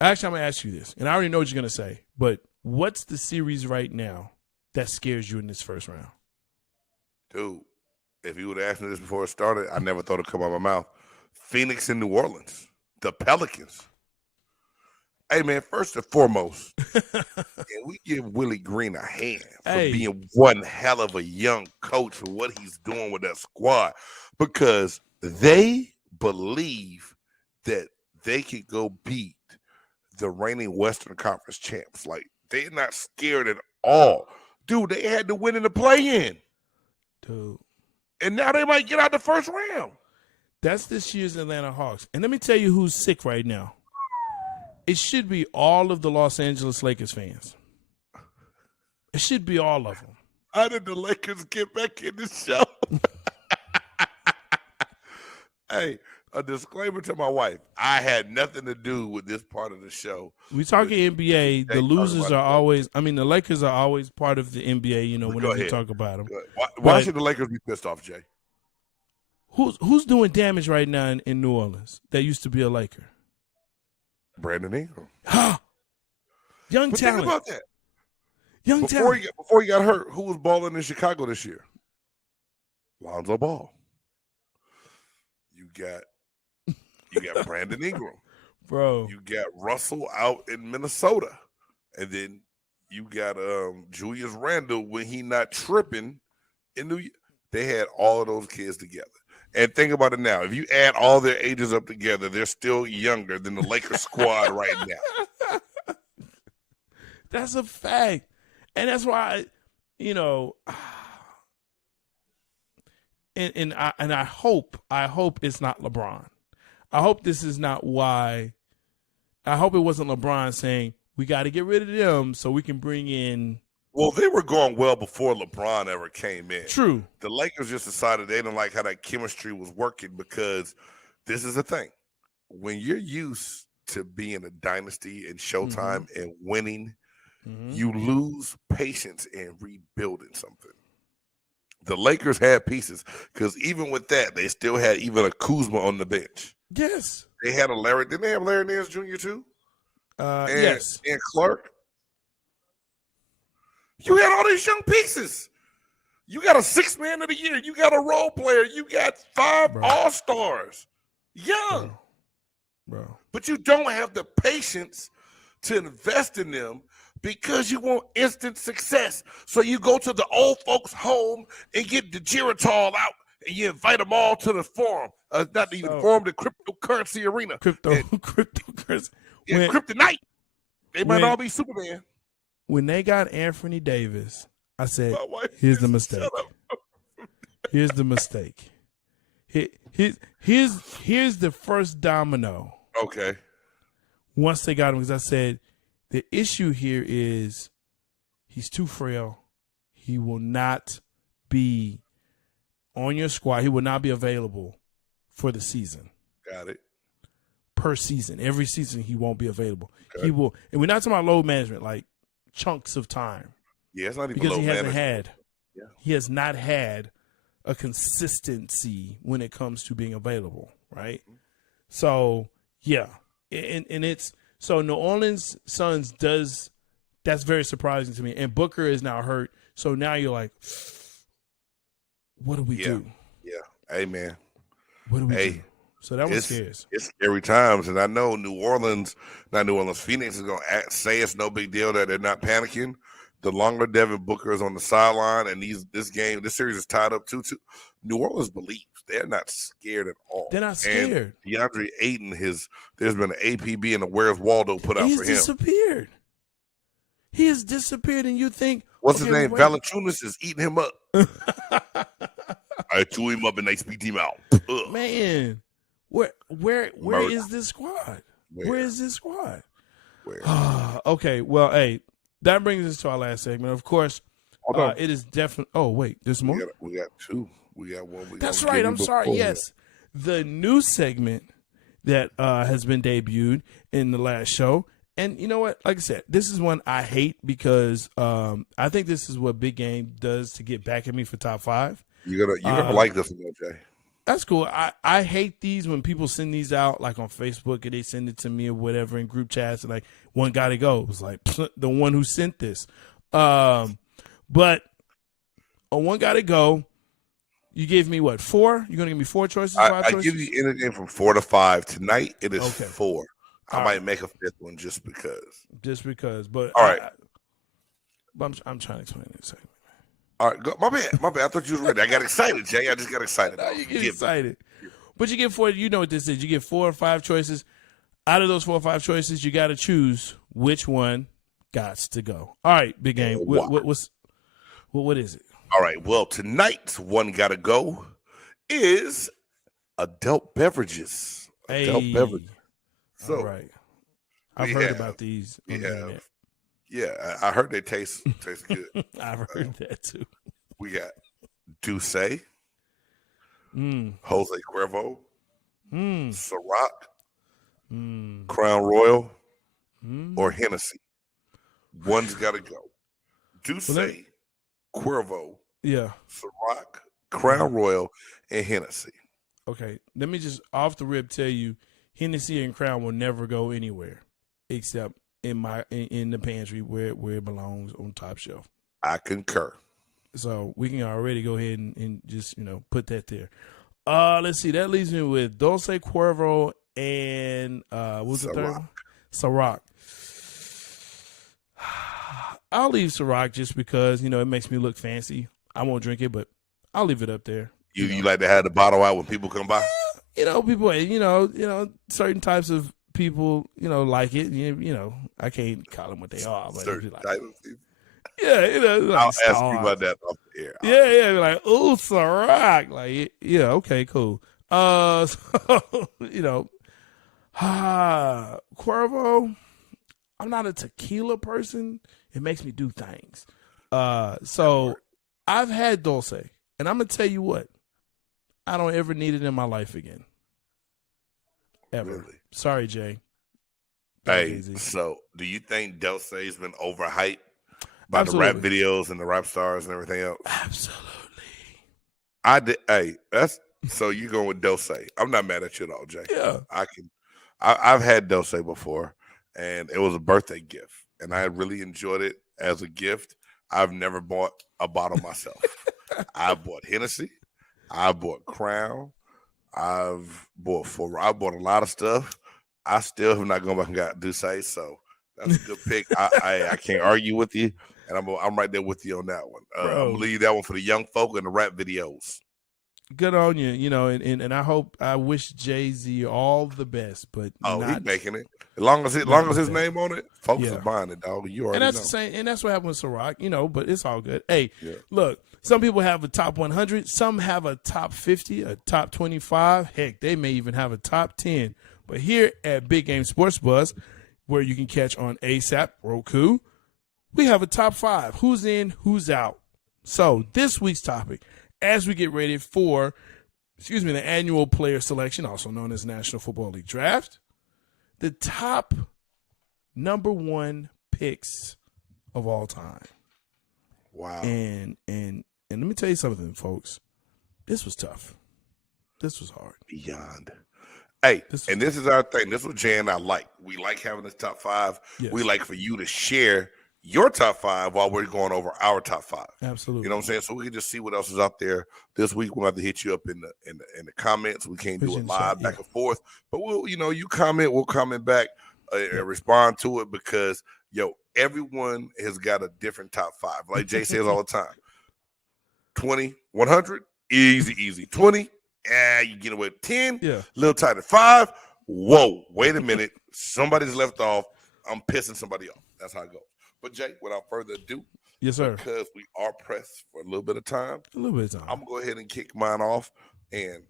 Actually, I'm going to ask you this, and I already know what you're going to say, but what's the series right now that scares you in this first round? Dude, if you would have asked me this before it started, I never thought it'd come out of my mouth. Phoenix and New Orleans, the Pelicans. Hey, man, first and foremost, we give Willie Green a hand for being one hell of a young coach for what he's doing with that squad because they believe that they could go beat the reigning Western Conference champs. Like, they're not scared at all. Dude, they had to win in the play-in. Dude. And now they might get out the first round. That's this year's Atlanta Hawks. And let me tell you who's sick right now. It should be all of the Los Angeles Lakers fans. It should be all of them. How did the Lakers get back in the show? Hey, a disclaimer to my wife. I had nothing to do with this part of the show. We talking NBA. The losers are always, the Lakers are always part of the NBA, whenever we talk about them. Why should the Lakers be pissed off, Jay? Who's doing damage right now in New Orleans that used to be a Laker? Brandon Ingram. Young But talent. think about that. Young talent. Before he got hurt, who was balling in Chicago this year? Lonzo Ball. You got Brandon Ingram. Bro. You got Russell out in Minnesota. And then you got Julius Randle when he not tripping in New York. They had all of those kids together. And think about it now. If you add all their ages up together, they're still younger than the Lakers squad right now. That's a fact. And that's why, and I hope it's not LeBron. I hope this is not why. I hope it wasn't LeBron saying we got to get rid of them so we can bring in. Well, they were going well before LeBron ever came in. True. The Lakers just decided they didn't like how that chemistry was working because this is the thing. When you're used to being a dynasty and Showtime and winning, you lose patience in rebuilding something. The Lakers had pieces because even with that, they still had even a Kuzma on the bench. Yes. They had a Larry. Didn't they have Larry Nance Jr. too? Yes. And Clark. You had all these young pieces. You got a 6th man of the year. You got a role player. You got 5 all-stars. Young. Bro. But you don't have the patience to invest in them because you want instant success. So you go to the old folks' home and get the Geritol out and you invite them all to the forum. Not even forum, the cryptocurrency arena. Cryptocurrency. Yeah, Kryptonite. They might all be Superman. When they got Anthony Davis, I said, here's the mistake. Here's the mistake. Here's the first domino. Okay. Once they got him, because I said, the issue here is he's too frail. He will not be on your squad. He will not be available for the season. Got it. Per season. Every season he won't be available. Okay. He will, and we're not talking about load management, like chunks of time. Yeah, it's not even because low he hasn't management. he has not had a consistency when it comes to being available, right? So yeah. And it's so New Orleans Suns that's very surprising to me. And Booker is now hurt. So now you're like, what do we do? Yeah. Hey man. What do we do? So that one scares. It's scary times. And I know Phoenix is going to say it's no big deal that they're not panicking. The longer Devin Booker is on the sideline and this series is tied up 2-2, New Orleans believes they're not scared at all. They're not scared. And DeAndre Ayton, there's been an APB and a Where's Waldo put out for him. He's disappeared. He has disappeared, and you think what's his name? Valanciunas is eating him up. I chew him up and they spit him out. Ugh. Man, where is this squad? Where is this squad? Where? Okay, well, hey, that brings us to our last segment. Of course, it is definitely. Oh wait, there's more. We got 2. We got 1. That's right. I'm sorry. Yes, the new segment that has been debuted in the last show. And you know what? Like I said, this is one I hate because I think this is what Big Game does to get back at me for top 5. You're gonna like this one, Jay. That's cool. I hate these when people send these out like on Facebook and they send it to me or whatever in group chats and like one gotta go. It was like the one who sent this. But on one gotta go. You gave me what, 4? You're gonna give me 4 choices? 5 choices? I give you anything from 4 to 5. Tonight it is 4. I might make a 5th one just because. Just because, but all right. I'm trying to explain it. All right, go, my bad. I thought you was ready. I got excited, Jay. I just got excited. You get excited, but you get 4. You know what this is? You get 4 or 5 choices. Out of those 4 or 5 choices, you got to choose which one gots to go. All right, Big Game. What is it? All right. Well, tonight's one gotta go is adult beverages. Adult beverages. So, all right. I've heard about these on the internet. Yeah, I heard they taste good. I've heard that too. We got Douce, Jose Cuervo, Ciroc, Crown Royal, or Hennessy. One's got to go. Douce, Cuervo, Ciroc, Crown Royal, and Hennessy. Okay, let me just off the rip tell you, Hennessy and Crown will never go anywhere except in the pantry where it belongs on top shelf. I concur. So we can already go ahead and just put that there. Let's see. That leaves me with Dulce Cuervo and what was the third one? Ciroc. I'll leave Ciroc just because it makes me look fancy. I won't drink it, but I'll leave it up there. You like to have the bottle out when people come by? People, certain types of people, like it. I can't call them what they are, but certain like, types of people. Yeah, like I'll stars. ask you about that off the air. Yeah, like, ooh, Ciroc. Like, yeah, okay, cool. Cuervo, I'm not a tequila person. It makes me do things. So I've had Dulce, and I'm going to tell you what, I don't ever need it in my life again. Ever. Really? Sorry, Jay. Hey, so do you think Dulce's been overhyped by the rap videos and the rap stars and everything else? Absolutely. I did. Hey, that's so you going with Dulce. I'm not mad at you at all, Jay. Yeah. I've had Dulce before, and it was a birthday gift, and I really enjoyed it as a gift. I've never bought a bottle myself. I bought Hennessy. I bought Crown. I've bought a lot of stuff. I still have not gone back and got Douce, so that's a good pick. I can't argue with you, and I'm right there with you on that one. I'm gonna leave that one for the young folk and the rap videos. Good on you, and I wish Jay-Z all the best, but he's making it. As long as his name on it, folks are buying it, dog. You already know. The same, and that's what happened with Ciroc, but it's all good. Hey, look, some people have a top 100, some have a top 50, a top 25. Heck, they may even have a top 10. But here at Big Game Sports Buzz, where you can catch on ASAP, Roku, we have a top 5. Who's in, who's out. So this week's topic, as we get ready for, the annual player selection, also known as National Football League Draft, the top number 1 picks of all time. Wow. And let me tell you something, folks. This was tough. This was hard. Beyond. Hey, this is our thing. This is what Jay and I like. We like having this top 5. Yes. We like for you to share your top 5 while we're going over our top 5. Absolutely. You know what I'm saying? So we can just see what else is out there this week. We'll have to hit you up in the comments. We can't do it live back and forth, but we'll you comment, we'll comment back and respond to it because everyone has got a different top 5. Like Jay says all the time. 20, 100, easy. 20, you get away with 10, little tighter. 5, whoa, wait a minute. Somebody's left off. I'm pissing somebody off. That's how it goes. But Jay, without further ado, yes, sir. Because we are pressed for a little bit of time. I'm going to go ahead and kick mine off, and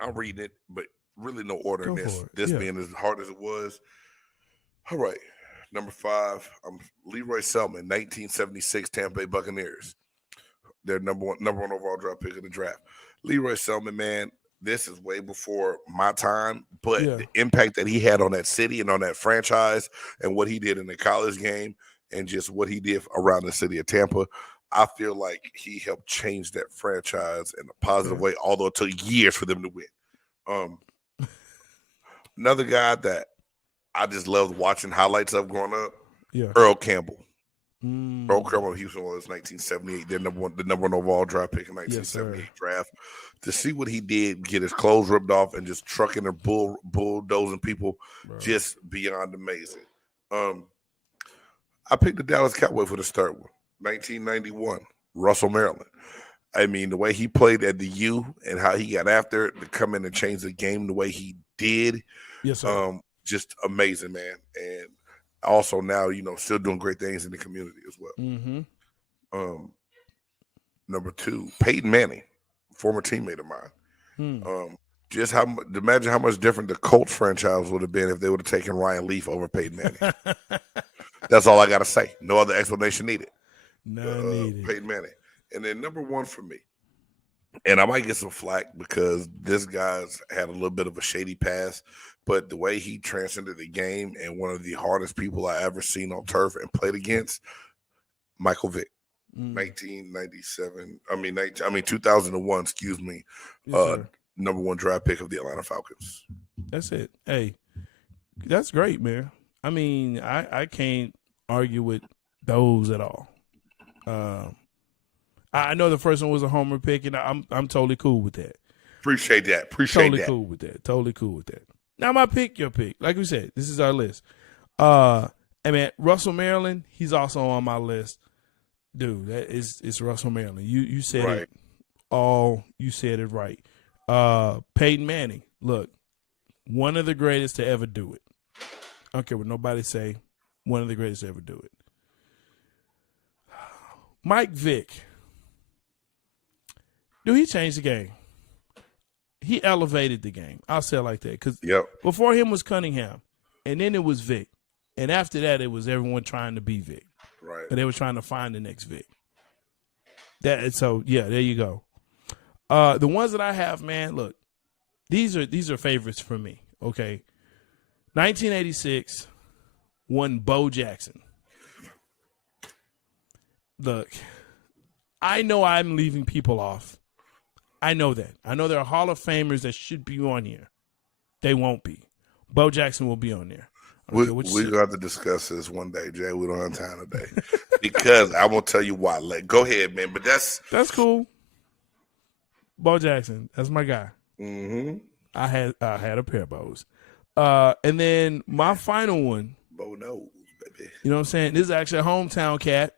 I'll read it, but really no order in this. This being as hard as it was. All right, number 5, Leroy Selman, 1976 Tampa Bay Buccaneers. Their number one overall draft pick in the draft. Leroy Selman, man, this is way before my time, but the impact that he had on that city and on that franchise and what he did in the college game and just what he did around the city of Tampa, I feel like he helped change that franchise in a positive way, although it took years for them to win. Another guy that I just loved watching highlights of growing up, Earl Campbell. Earl Campbell, Houston was 1978, the number one overall draft pick in 1978 draft. To see what he did, get his clothes ripped off and just trucking and bulldozing people, just beyond amazing. I picked the Dallas Cowboys for the start one, 1991, Russell, Maryland. I mean, the way he played at the U and how he got after it to come in and change the game the way he did. Yes, sir. just amazing, man. And also now, still doing great things in the community as well. Mm-hmm. Number 2, Peyton Manning, former teammate of mine. Just imagine how much different the Colts franchise would have been if they would have taken Ryan Leaf over Peyton Manning. That's all I got to say. No other explanation needed. None needed. Peyton Manning. And then number 1 for me, and I might get some flack because this guy's had a little bit of a shady past, but the way he transcended the game and one of the hardest people I ever seen on turf and played against, Michael Vick. 2001, excuse me. Yes, number 1 draft pick of the Atlanta Falcons. That's it. Hey, that's great, man. I mean, I can't argue with those at all. I know the first one was a homer pick, and I'm totally cool with that. Appreciate that. Totally cool with that. Totally cool with that. Now my pick, your pick. Like we said, this is our list. I mean, Russell Maryland, he's also on my list. Dude, it's Russell Maryland. You said right. it all. You said it right. Peyton Manning, look, one of the greatest to ever do it. I don't care what nobody say. One of the greatest to ever do it. Mike Vick. Dude, he changed the game. He elevated the game. I'll say it like that. Because before him was Cunningham, and then it was Vick. And after that, it was everyone trying to be Vick. Right. And they were trying to find the next Vick. So, there you go. The ones that I have, man, look, these are favorites for me, okay? 1986, one Bo Jackson. Look, I know I'm leaving people off. I know that. I know there are Hall of Famers that should be on here. They won't be. Bo Jackson will be on there. We're going to have to discuss this one day, Jay. We don't have time today. Because I won't tell you why. Go ahead, man. But that's cool. Bo Jackson, that's my guy. Mm-hmm. I had a pair of Bo's. And then my final one. Bo knows, baby. You know what I'm saying? This is actually a hometown cat.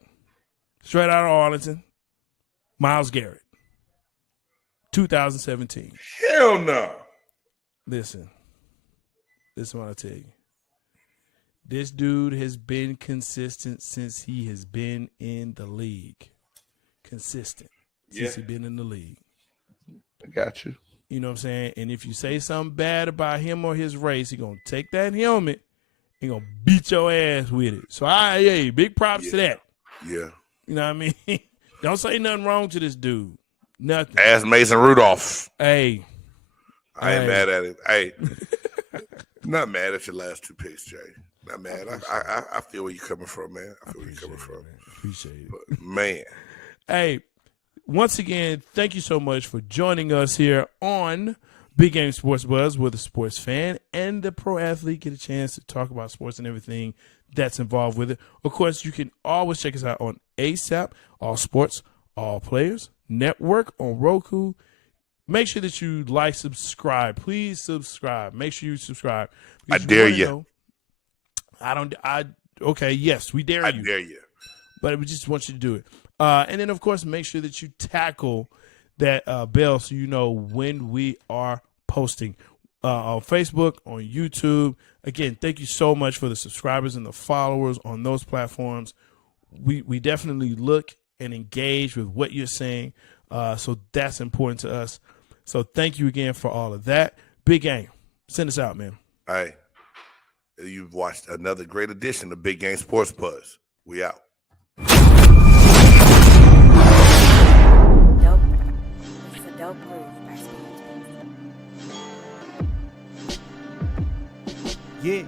Straight out of Arlington. Myles Garrett. 2017. Hell no. Listen what I tell you. This dude has been consistent since he has been in the league. Consistent. Since he's been in the league. I got you. You know what I'm saying? And if you say something bad about him or his race, he's going to take that helmet and going to beat your ass with it. So, big props to that. Yeah. You know what I mean? Don't say nothing wrong to this dude. Nothing. Ask Mason Rudolph. Hey. I ain't mad at it. Hey. Not mad at your last 2 picks, Jay. Not mad. I feel where you're coming from, man. I feel where you're coming from. Man. Appreciate it. But, man. Hey, once again, thank you so much for joining us here on Big Game Sports Buzz, where the sports fan and the pro athlete get a chance to talk about sports and everything that's involved with it. Of course, you can always check us out on ASAP, All Sports, All Players Network on Roku. Make sure that you like, subscribe. Please subscribe. Make sure you subscribe. I dare you. Okay, yes, we dare you. I dare you. But we just want you to do it. And then, of course, make sure that you tackle that bell so you know when we are posting on Facebook, on YouTube. Again, thank you so much for the subscribers and the followers on those platforms. We definitely look and engage with what you're saying, so that's important to us. So thank you again for all of that. Big Game, send us out, man. Hey, you've watched another great edition of Big Game Sports Buzz. We out. Dope. It's a dope groove. Yeah.